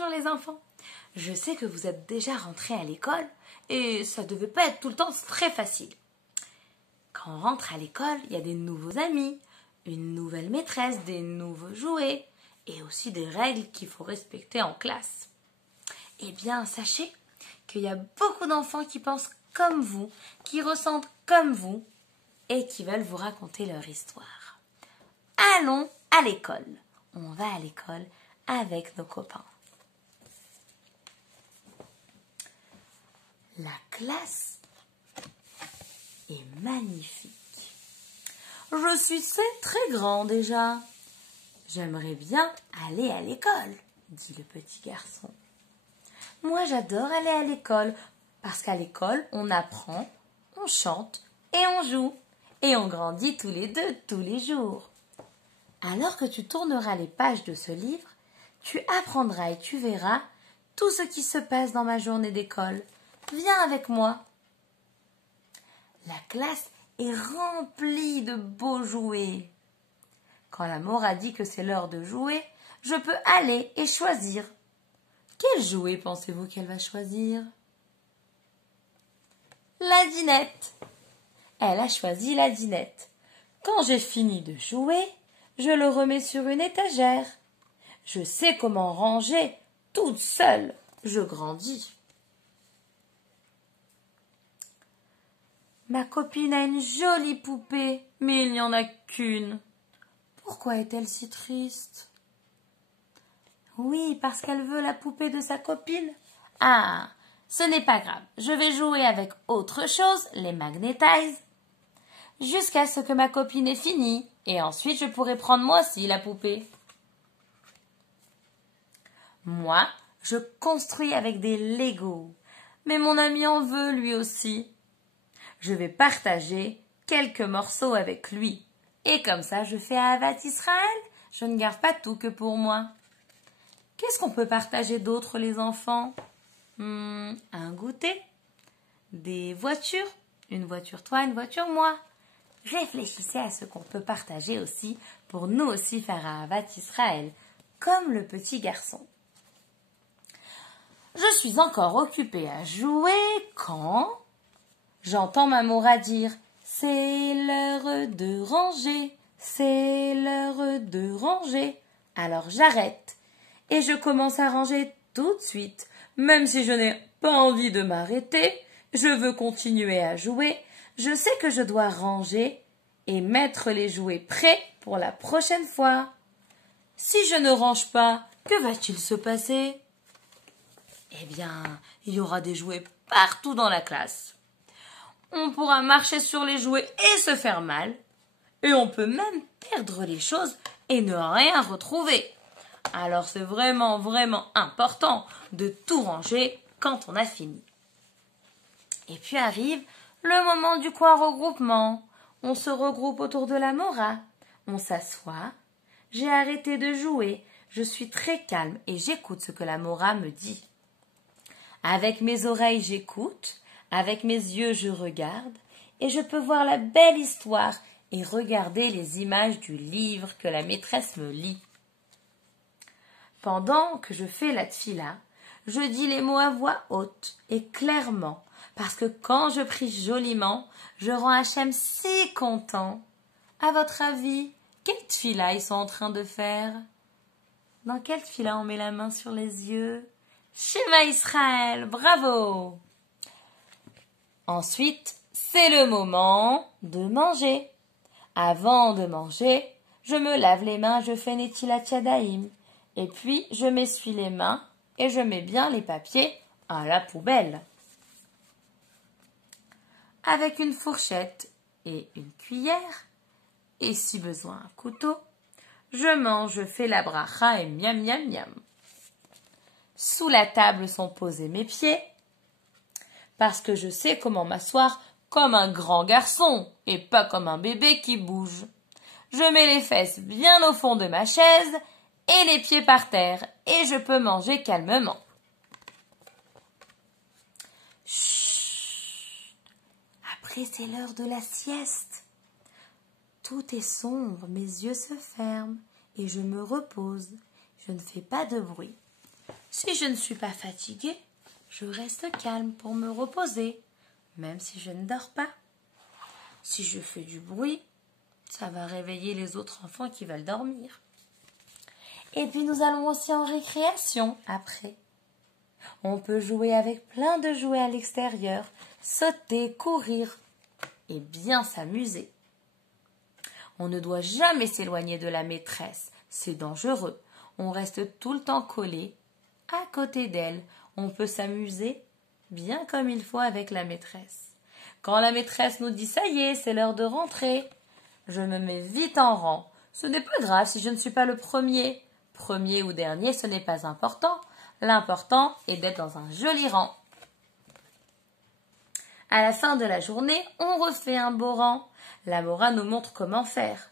Bonjour les enfants. Je sais que vous êtes déjà rentrés à l'école et ça devait pas être tout le temps très facile. Quand on rentre à l'école, il y a des nouveaux amis, une nouvelle maîtresse, des nouveaux jouets et aussi des règles qu'il faut respecter en classe. Eh bien, sachez qu'il y a beaucoup d'enfants qui pensent comme vous, qui ressentent comme vous et qui veulent vous raconter leur histoire. Allons à l'école. On va à l'école avec nos copains. La classe est magnifique. Je suis très grand déjà. J'aimerais bien aller à l'école, dit le petit garçon. Moi, j'adore aller à l'école parce qu'à l'école, on apprend, on chante et on joue. Et on grandit tous les deux, tous les jours. Alors que tu tourneras les pages de ce livre, tu apprendras et tu verras tout ce qui se passe dans ma journée d'école. Viens avec moi. La classe est remplie de beaux jouets. Quand la Mora dit que c'est l'heure de jouer, je peux aller et choisir. Quel jouet pensez-vous qu'elle va choisir? La dinette. Elle a choisi la dinette. Quand j'ai fini de jouer, je le remets sur une étagère. Je sais comment ranger toute seule. Je grandis. Ma copine a une jolie poupée, mais il n'y en a qu'une. Pourquoi est-elle si triste? Oui, parce qu'elle veut la poupée de sa copine. Ah, ce n'est pas grave. Je vais jouer avec autre chose, les Magnetize, jusqu'à ce que ma copine ait fini. Et ensuite, je pourrai prendre moi aussi la poupée. Moi, je construis avec des Legos. Mais mon ami en veut lui aussi. Je vais partager quelques morceaux avec lui. Et comme ça, je fais Ahavat Israël. Je ne garde pas tout que pour moi. Qu'est-ce qu'on peut partager d'autre, les enfants? Un goûter, des voitures, une voiture toi, une voiture moi. Réfléchissez à ce qu'on peut partager aussi pour nous aussi faire Ahavat Israël, comme le petit garçon. Je suis encore occupée à jouer quand j'entends ma Mora dire « C'est l'heure de ranger, c'est l'heure de ranger ». Alors j'arrête et je commence à ranger tout de suite. Même si je n'ai pas envie de m'arrêter, je veux continuer à jouer. Je sais que je dois ranger et mettre les jouets prêts pour la prochaine fois. Si je ne range pas, que va-t-il se passer? Eh bien, il y aura des jouets partout dans la classe. On pourra marcher sur les jouets et se faire mal. Et on peut même perdre les choses et ne rien retrouver. Alors c'est vraiment, vraiment important de tout ranger quand on a fini. Et puis arrive le moment du coin regroupement. On se regroupe autour de la Mora. On s'assoit. J'ai arrêté de jouer. Je suis très calme et j'écoute ce que la Mora me dit. Avec mes oreilles, j'écoute. Avec mes yeux, je regarde. Et je peux voir la belle histoire et regarder les images du livre que la maîtresse me lit. Pendant que je fais la tfila, je dis les mots à voix haute et clairement, parce que quand je prie joliment, je rends Hachem si content. À votre avis, quelle tfila ils sont en train de faire? Dans quelle tfila on met la main sur les yeux? Shema Israël, bravo! Ensuite, c'est le moment de manger. Avant de manger, je me lave les mains, je fais Netilat Yadayim. Et puis, je m'essuie les mains et je mets bien les papiers à la poubelle. Avec une fourchette et une cuillère, et si besoin un couteau, je mange, je fais la bracha et miam miam miam. Sous la table sont posés mes pieds, parce que je sais comment m'asseoir comme un grand garçon et pas comme un bébé qui bouge. Je mets les fesses bien au fond de ma chaise et les pieds par terre, et je peux manger calmement. Chut! Après, c'est l'heure de la sieste. Tout est sombre, mes yeux se ferment, et je me repose. Je ne fais pas de bruit. Si je ne suis pas fatiguée, je reste calme pour me reposer, même si je ne dors pas. Si je fais du bruit, ça va réveiller les autres enfants qui veulent dormir. Et puis nous allons aussi en récréation après. On peut jouer avec plein de jouets à l'extérieur, sauter, courir et bien s'amuser. On ne doit jamais s'éloigner de la maîtresse, c'est dangereux. On reste tout le temps collé à côté d'elle. On peut s'amuser bien comme il faut avec la maîtresse. Quand la maîtresse nous dit « ça y est, c'est l'heure de rentrer », je me mets vite en rang. Ce n'est pas grave si je ne suis pas le premier. Premier ou dernier, ce n'est pas important. L'important est d'être dans un joli rang. À la fin de la journée, on refait un beau rang. La Mora nous montre comment faire.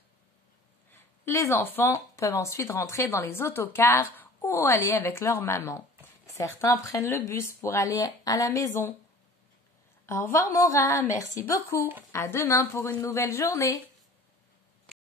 Les enfants peuvent ensuite rentrer dans les autocars ou aller avec leur maman. Certains prennent le bus pour aller à la maison. Au revoir Mora, merci beaucoup. À demain pour une nouvelle journée.